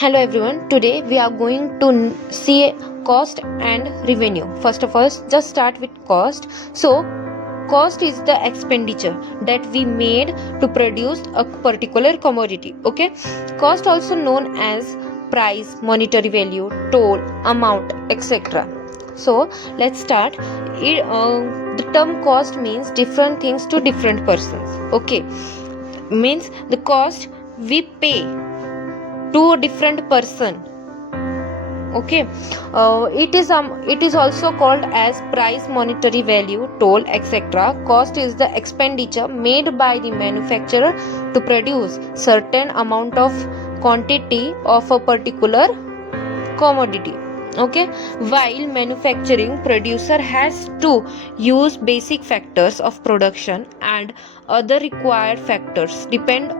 Hello everyone. Today we are going to see cost and revenue. First of all, just start with cost. So, cost is the expenditure that we made to produce a particular commodity. Okay, cost also known as price, monetary value, toll, amount, etc. So let's start. The term cost means different things to different persons. Okay, means the cost we pay to a different person. Okay, it is also called as price, monetary value, toll, etc. Cost is the expenditure made by the manufacturer to produce certain amount of quantity of a particular commodity. Okay, while manufacturing, producer has to use basic factors of production and other required factors depend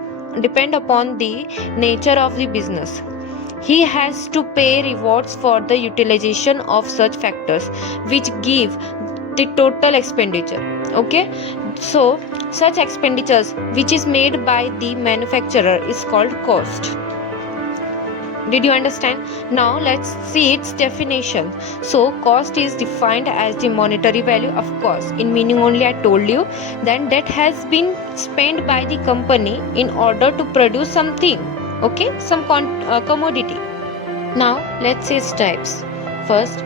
upon the nature of the business. He has to pay rewards for the utilization of such factors, which give the total expenditure. Okay, so such expenditures which is made by the manufacturer is called cost. Did you understand? Now let's see its definition. So cost is defined as the monetary value of cost. In meaning only I told you that has been spent by the company in order to produce something. Okay, some commodity. Now let's see its types. First,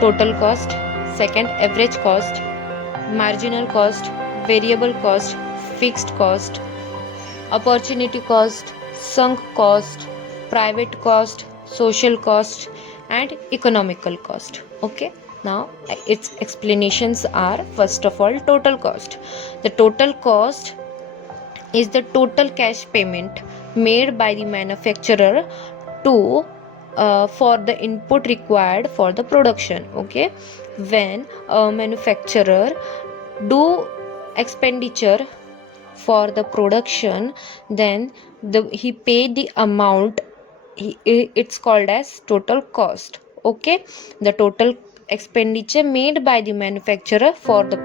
total cost. Second, average cost. Marginal cost. Variable cost. Fixed cost. Opportunity cost. Sunk cost. Private cost, social cost, and economical cost. Okay, now its explanations are: first of all, total cost. The total cost is the total cash payment made by the manufacturer to for the input required for the production. Okay, when a manufacturer do expenditure for the production, then he paid the amount. It's called as total cost. Okay, the total expenditure made by the manufacturer for the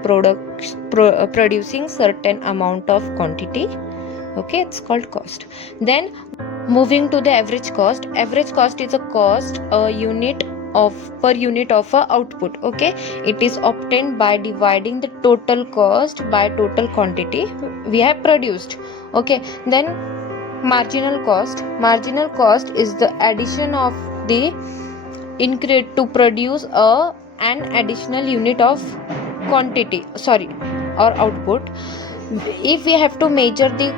producing certain amount of quantity. Okay, it's called cost. Then moving to the average cost. Average cost is a cost a unit of per unit of a output. Okay, it is obtained by dividing the total cost by total quantity we have produced. Okay, then marginal cost is the addition of the ingredient to produce an additional unit of quantity or output. If we have to measure the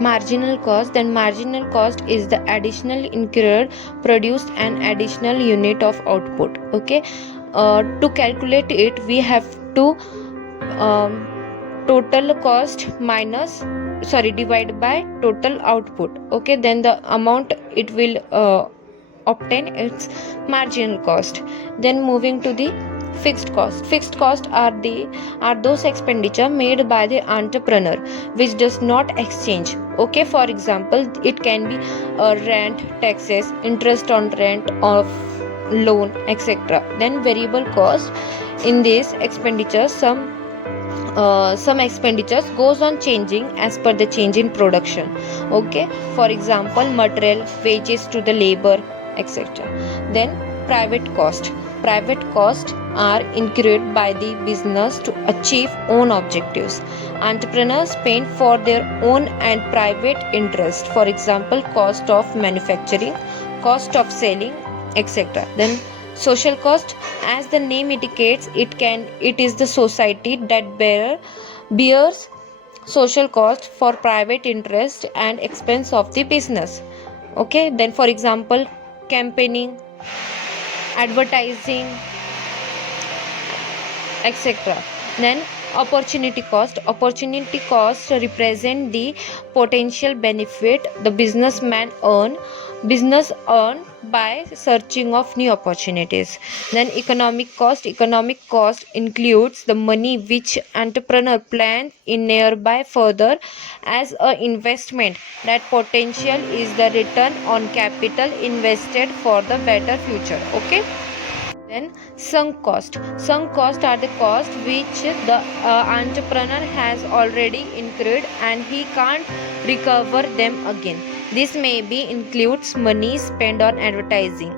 marginal cost, then marginal cost is the additional ingredient produced an additional unit of output. Okay, to calculate it, we have to total cost divide by total output. Okay, then the amount it will obtain its marginal cost. Then moving to the fixed cost are those expenditure made by the entrepreneur which does not exchange. Okay, for example, it can be rent, taxes, interest on rent of loan, etc. Then variable cost, in this expenditure some expenditures goes on changing as per the change in production. Okay, for example, material, wages to the labor, etc. Then private cost are incurred by the business to achieve own objectives. Entrepreneurs spend for their own and private interest. For example, cost of manufacturing, cost of selling, etc. Then social cost, as the name indicates, it is the society that bears social cost for private interest and expense of the business. Okay, then for example, campaigning, advertising, etc. Then opportunity cost represent the potential benefit the business earn by searching of new opportunities. Then economic cost includes the money which entrepreneur plans in nearby further as a investment. That potential is the return on capital invested for the better future. Okay, then sunk cost are the cost which the entrepreneur has already incurred and he can't recover them again. This may be includes money spent on advertising,